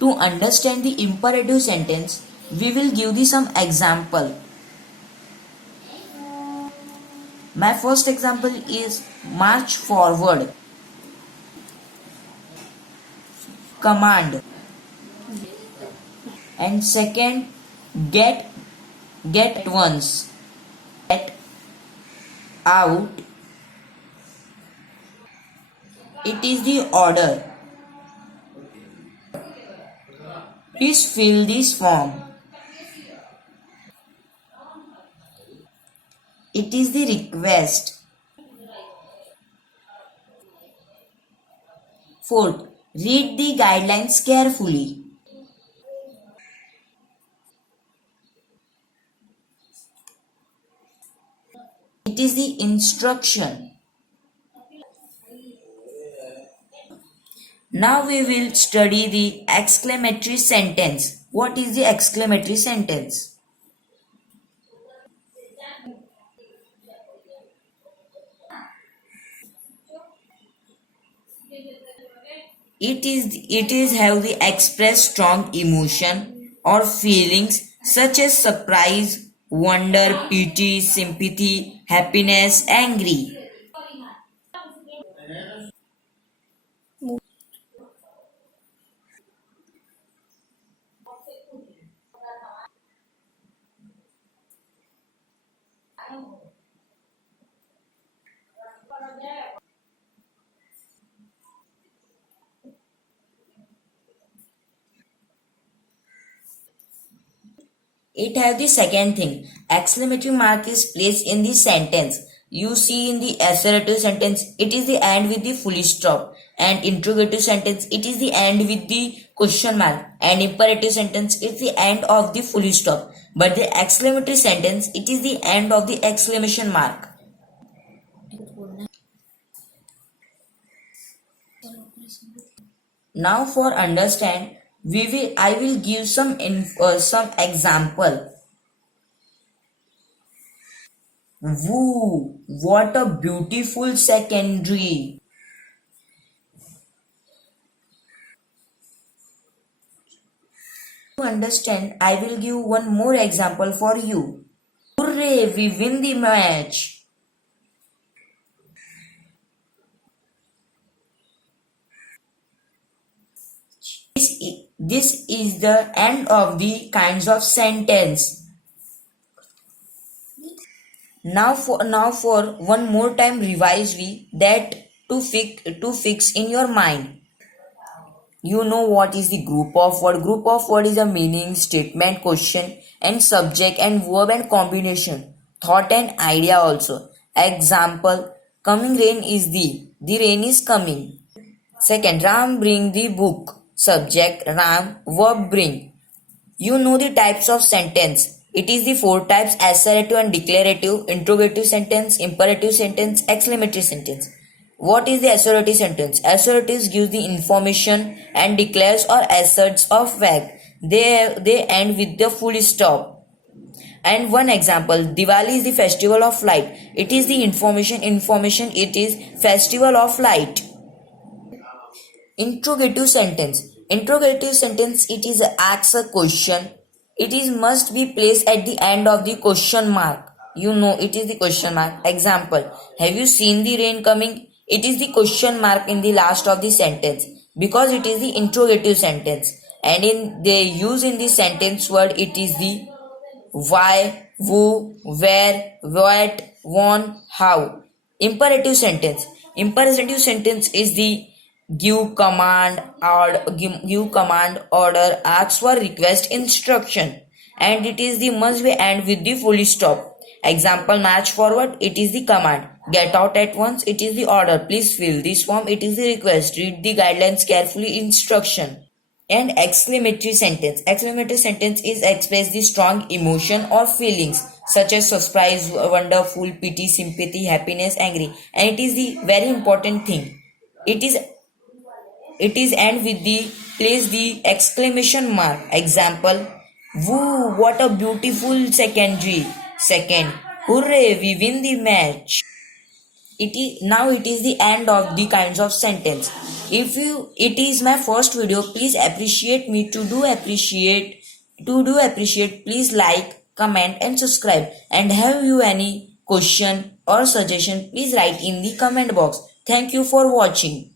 To understand the imperative sentence, we will give the some example. My first example is march forward. Command. And second, get get once. Get out. It is the order. Please fill this form. It is the request. Fourth, read the guidelines carefully. It is the instruction. Now we will study the exclamatory sentence. What is the exclamatory sentence? It is have the express strong emotion or feelings such as surprise, wonder, pity, sympathy, happiness, angry. It have the second thing. Exclamatory mark is placed in the sentence. You see in the assertive sentence, it is the end with the full stop. And interrogative sentence, it is the end with the question mark. And imperative sentence, it's the end of the full stop. But the exclamatory sentence, it is the end of the exclamation mark. Now for understand, I will give some example. Woo, what a beautiful secondary. To understand, I will give one more example for you. Hooray, we win the match. This is the end of the kinds of sentence. Now for one more time revise we that to fix in your mind. You know what is the group of word. Group of word is a meaning, statement, question and subject and verb and combination. Thought and idea also. Example, coming rain is the rain is coming. Second, Ram bring the book. Subject, Ram, verb bring. You know the types of sentence. It is the four types: assertive and declarative, interrogative sentence, imperative sentence, exclamatory sentence. What is the assertive sentence? Assertive gives the information and declares or asserts of fact. They end with the full stop. And one example, Diwali is the festival of light. It is the information, it is festival of light. Interrogative sentence. Interrogative sentence, it is asks a question. It is must be placed at the end of the question mark. You know it is the question mark. Example, have you seen the rain coming? It is the question mark in the last of the sentence because it is the interrogative sentence. And they use in the sentence word, it is the why, who, where, what, when, how. Imperative sentence. Imperative sentence is the give command order, ask for request, instruction, and it is the must be end with the full stop. Example, march forward, it is the command. Get out at once, it is the order. Please fill this form, it is the request. Read the guidelines carefully, instruction. And exclamatory sentence. Exclamatory sentence is express the strong emotion or feelings such as surprise, wonderful, pity, sympathy, happiness, angry. And it is the very important thing. It is end with the place the exclamation mark. Example, woo, what a beautiful secondary. Second, hooray, we win the match. it is the end of the kinds of sentence. If you it is my first video, please appreciate me to do appreciate, please like, comment and subscribe. And have you any question or suggestion, please write in the comment box. Thank you for watching.